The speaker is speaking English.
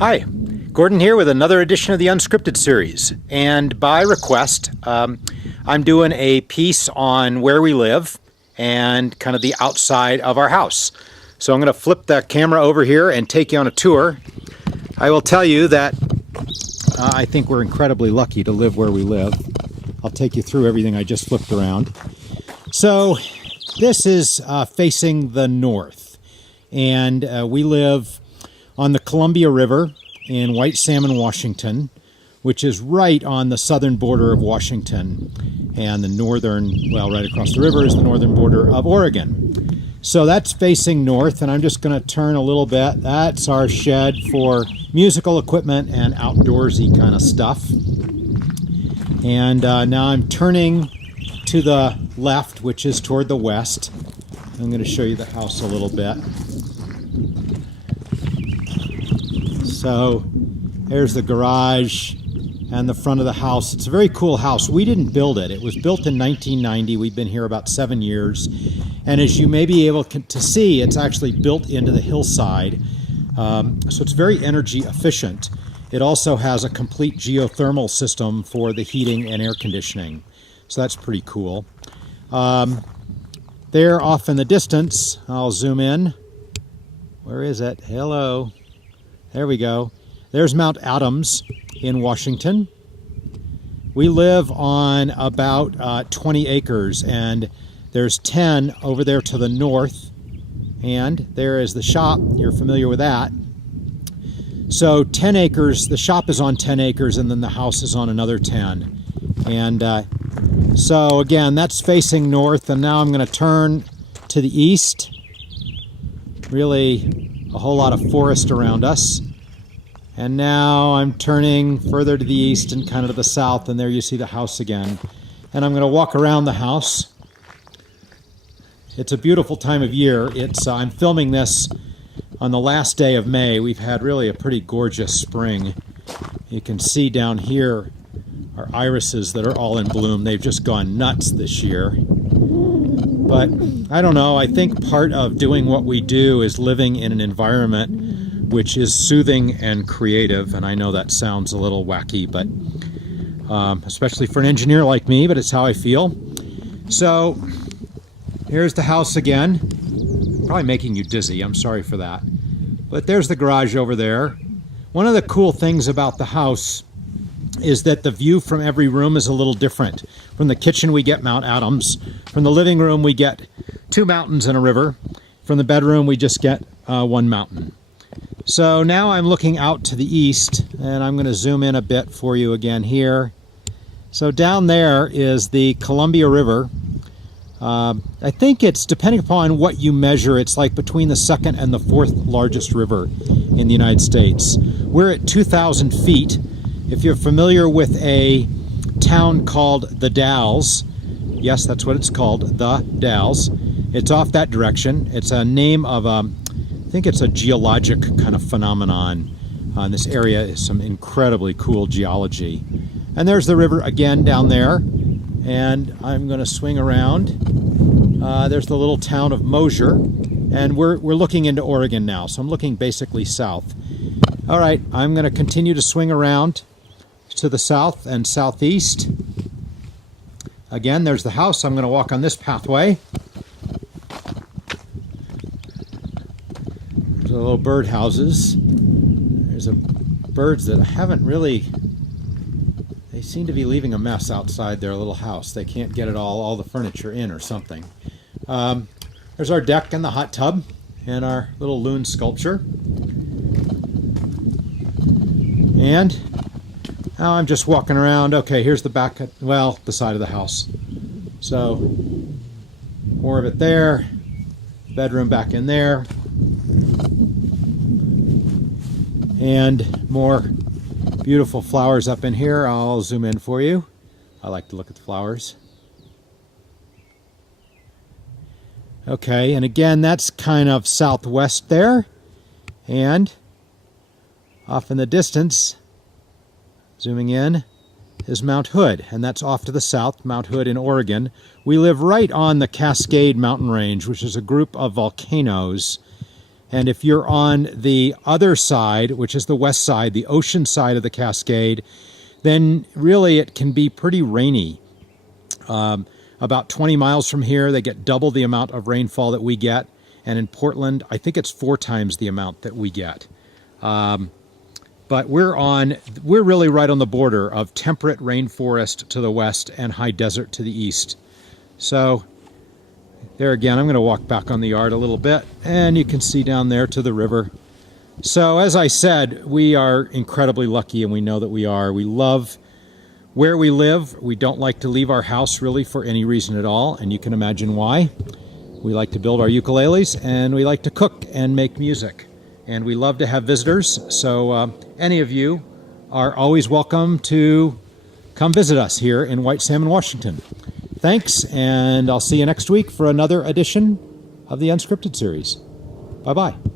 Hi, Gordon here with another edition of the Unscripted Series. And by request, I'm doing a piece on where we live and kind of the outside of our house. So I'm going to flip the camera over here and take you on a tour. I will tell you that I think we're incredibly lucky to live where we live. I'll take you through everything I just flipped around. So this is facing the north, and we live on the Columbia River in White Salmon, Washington, which is right on the southern border of Washington, and the northern, well, right across the river is the northern border of Oregon. So that's facing north, and I'm just going to turn a little bit. That's our shed for musical equipment and outdoorsy kind of stuff. And now I'm turning to the left, which is toward the west. I'm going to show you the house a little bit. So there's the garage and the front of the house. It's a very cool house. We didn't build it. It was built in 1990. We've been here about 7 years. And as you may be able to see, it's actually built into the hillside. So it's very energy efficient. It also has a complete geothermal system for the heating and air conditioning. So that's pretty cool. There off in the distance, I'll zoom in. Where is it? Hello. There we go. There's Mount Adams in Washington. We live on about 20 acres, and there's 10 over there to the north, and there is the shop. You're familiar with that. So 10 acres, the shop is on 10 acres, and then the house is on another 10. And so again, that's facing north, and now I'm going to turn to the east. Really a whole lot of forest around us. And now I'm turning further to the east and kind of to the south, and there you see the house again. And I'm going to walk around the house. It's a beautiful time of year. I'm filming this on the last day of May. We've had really a pretty gorgeous spring. You can see down here our irises that are all in bloom. They've just gone nuts this year. But I don't know, I think part of doing what we do is living in an environment which is soothing and creative. And I know that sounds a little wacky, but especially for an engineer like me, but it's how I feel. So here's the house again. Probably making you dizzy, I'm sorry for that. But there's the garage over there. One of the cool things about the house is that the view from every room is a little different. From the kitchen we get Mount Adams. From the living room we get 2 mountains and a river. From the bedroom we just get 1 mountain. So now I'm looking out to the east, and I'm going to zoom in a bit for you again here. So down there is the Columbia River. I think it's, depending upon what you measure, it's like between the 2nd and the 4th largest river in the United States. We're at 2,000 feet. If you're familiar with a town called the Dalles, yes, that's what it's called, the Dalles. It's off that direction. It's a name of I think it's a geologic kind of phenomenon. This area is some incredibly cool geology. And there's the river again down there. And I'm going to swing around. There's the little town of Mosier. And we're looking into Oregon now. So I'm looking basically south. All right, I'm going to continue to swing around to the south and southeast. Again, there's the house. I'm going to walk on this pathway. There's the little bird houses. There's birds that haven't really, they seem to be leaving a mess outside their little house. They can't get it all the furniture in or something. There's our deck and the hot tub and our little loon sculpture. And now I'm just walking around. Okay, here's the back, well, the side of the house. So more of it there. Bedroom back in there. And more beautiful flowers up in here. I'll zoom in for you. I like to look at the flowers. Okay, and again, that's kind of southwest there. And off in the distance, zooming in, is Mount Hood, and that's off to the south, Mount Hood in Oregon. We live right on the Cascade Mountain Range, which is a group of volcanoes And if you're on the other side, which is the west side, the ocean side of the Cascade, then really it can be pretty rainy. About 20 miles from here, they get double the amount of rainfall that we get. And in Portland, I think it's 4 times the amount that we get. But we're really right on the border of temperate rainforest to the west and high desert to the east. So there again, I'm going to walk back on the yard a little bit, and you can see down there to the river. So as I said, we are incredibly lucky, and we know that we are. We love where we live. We don't like to leave our house really for any reason at all, and you can imagine why. We like to build our ukuleles, and we like to cook and make music. And we love to have visitors, so any of you are always welcome to come visit us here in White Salmon, Washington. Thanks, and I'll see you next week for another edition of the Unscripted Series. Bye-bye.